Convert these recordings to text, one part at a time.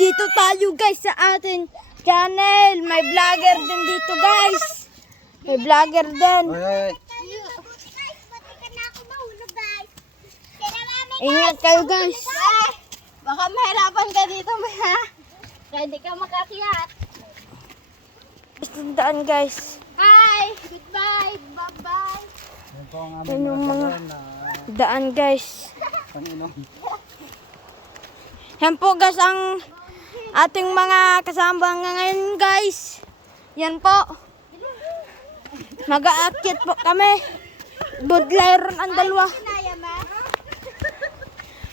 dito tayo guys sa ating channel. May vlogger din dito guys. May vlogger din. Oy. Ingat kayo guys. Baka mahirapan ka dito, ha? Kaya hindi ka makakyat. Tandaan guys. Hi! Goodbye! Bye-bye! Yan po ang Yan yung mga aming na daan guys. Panginoon. Yan po guys ang ating mga kasama ngayon guys. Yan po. Mag-aakyat po kami. Budlayron ang dalawa. Kinaya, ma?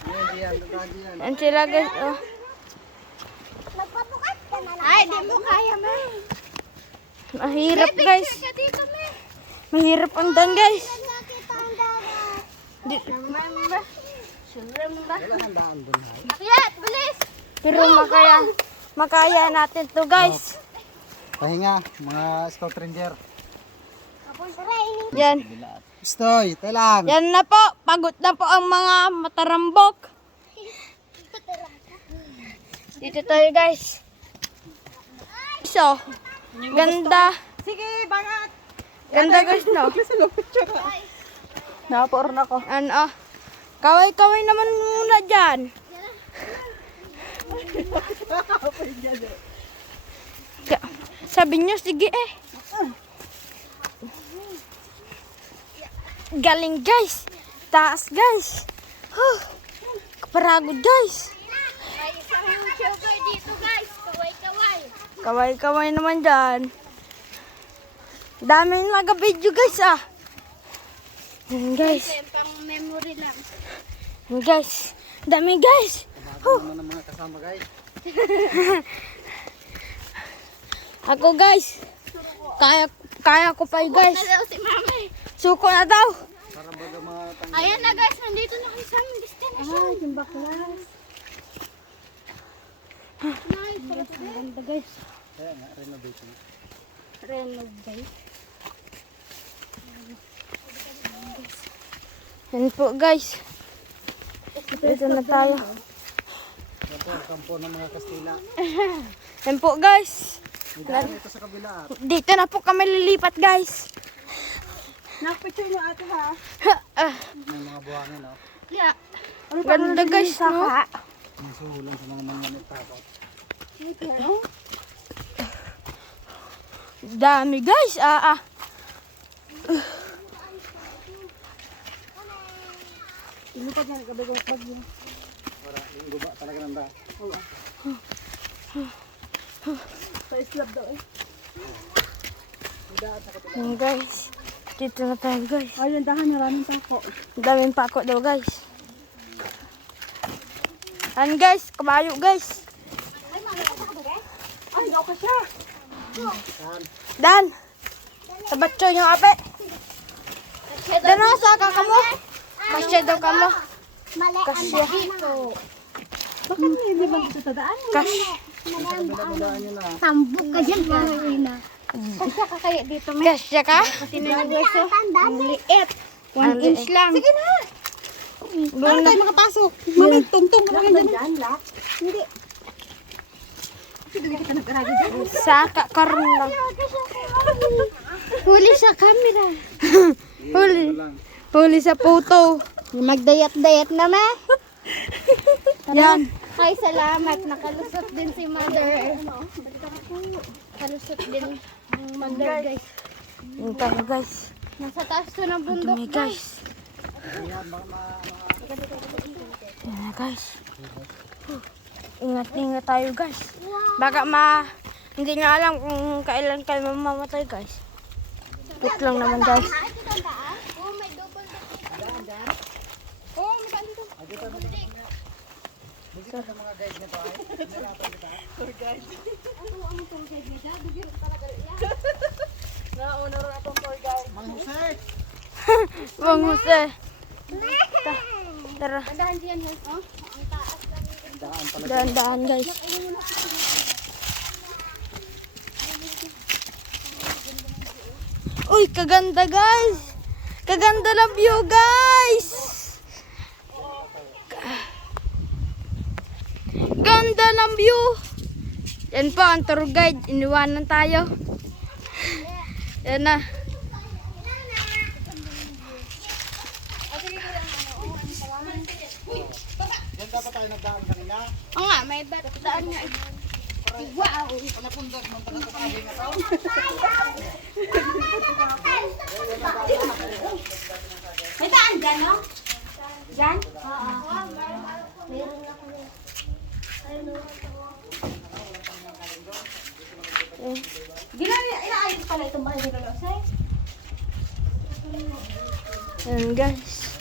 Hindi yan, daddy yan. Yan sila guys. Oh. Nagpapukat ka na lang. Ay, di mo kaya, ma. Mahirap guys. Ka dito, ma. Mahirap ang daan guys. Nakita ang dagat. Di- Surremba. Wala nang daan dun. Hay. Akyat, bilis! Pero makaya natin to guys. Pahinga, mga scout ranger. Yan. Stoy, talang. Yan na po. Pagod na po ang mga matarambok. Dito tayo guys. So, ganda. Sige, bangat! Ganda guys no. Napoor na ko. Ano? Kaway-kaway naman muna dyan. Sabi nyo, sige eh. Galing guys. Taas guys. Kaparagod guys. May isang YouTuber dito, guys. Kaway-kaway. Kaway-kaway naman dyan. Daming nag-video guys ah. Yan guys. Kasi pang memory lang. Yan guys. Dami guys. Bago naman ang mga kasama guys. Ako guys. Kaya ko pa guys. Na daw si mami. Suko na daw. Para baga mga Ayan na, guys. Nandito na kayo sa aming destination. yung baklas. Nice. Ganda guys. Kaya nga, renovation. Renovate. Yan po guys. Dito na tayo. Yan po ang kampo ng mga Kastila. Yan po guys. Dito sa kabila. Dito na po kami lilipat guys. Nakapicture mo ate, ha? May mga buhangin, no? Yeah. Ganda guys no. May suhulan sa mga manganit tapos. Dami guys. Ilipad na nagkabagong bagyo. Para yung guba talaga nanda. Sa islab daw eh. Yan guys. Dito na tayo guys. Ayun, dahan maraming tako. Daming pako daw guys. Yan guys. Kabayo guys. Ay, daw ka siya. Dan. Tabatso yung ape. Dan ako sa kakamo. Kasya daw kamo. Mali Kasya. Bakit hindi ba dito tadaan? Kasya. Daan nyo na. Tambok ka dyan, Marina. Kasya ka kaya dito, may. Kasya ka? Sinunagweso. Ang liit. 1 inch lang. Sige na. Doon na. makapasok? Mami, tungtong ka lang dyan. Hindi. Sige kita nag-aragi dyan. Sa kakaroon lang. Huli sa camera. Huli. Huli sa photo. Magdayat-dayat na, ma. Yan. Ay, salamat. Nakalusot din si mother. Nakalusot din ang mother, guys. Yan tayo guys. Nasa taas to ng bundok, Dumi guys. Yan na guys. Ingat-ingat tayo guys. Baka hindi nyo alam kung kailan kayo mamamatay guys. Wait lang naman guys. Oh, may double deck. Oh, may daan dito. Dito sa mga guide nito ay. Tour guide. Ano ang tour guide niya? Bigyan talaga yan. Nauna rin atong tour guide. Mang Jose! Bang Jose. Tara. Andahan diyan, oh. Ang taas lang. Daan pala. Daan-daan guys. Uy, kaganda guys. Kaganda ng view guys. Ganda ng view. Yan po ang tour guide. Iniwanan tayo. Yan na. Yan dapat tayo nagdaan kanina. Oo nga, may daan nga. Wow! Panapundag man pala sa tabi na tao. May daan dyan, no? Dyan? Oo. Meron na kami. Inaayos pala itong bahay ni Lolosay. Yan guys.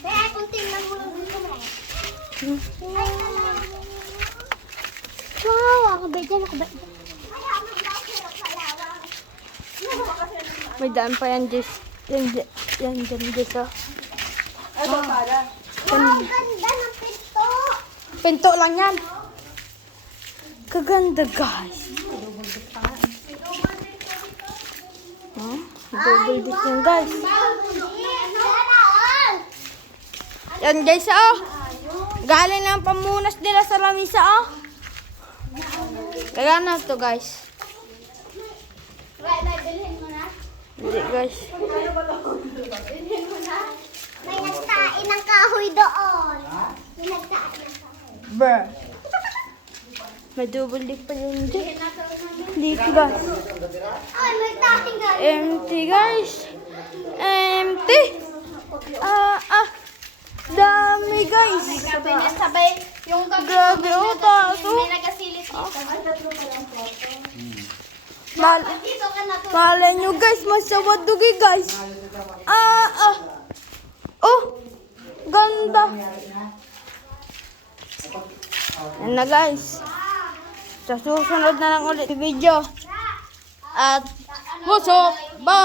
Kaya kung tingnan mo lang dito na Wow, ako ba dyan? Ako ba dyan? May daan pa yan guys. Yan dyan guys oh. Ano para? Wow, ganda ng pinto! Pinto lang yan. Kaganda guys. Huh? Double dick yan guys. Yan guys oh. Galing ng pamunas nila sa lamisa oh. Kaya na to guys. May bilhin mo na? Hindi guys. Bilhin mo na? May nagtain ng kahoy doon. May nagtain ng kahoy. Bruh. May double dick pa yun dyan. Bilhin na to namin. Dito guys. Ay, may dating galing. Empty guys. Empty. Dami guys. Sabi niya, sabay, yung gabi Grabe oh, taas oh. may nagasilit dito. Ay, tatlo pa lang photo. Dito ka na to. Malay nyo guys, masawad dugi guys. Oh, ganda. Yan na guys. Sa susunod na lang ulit video. At what's up? Bye!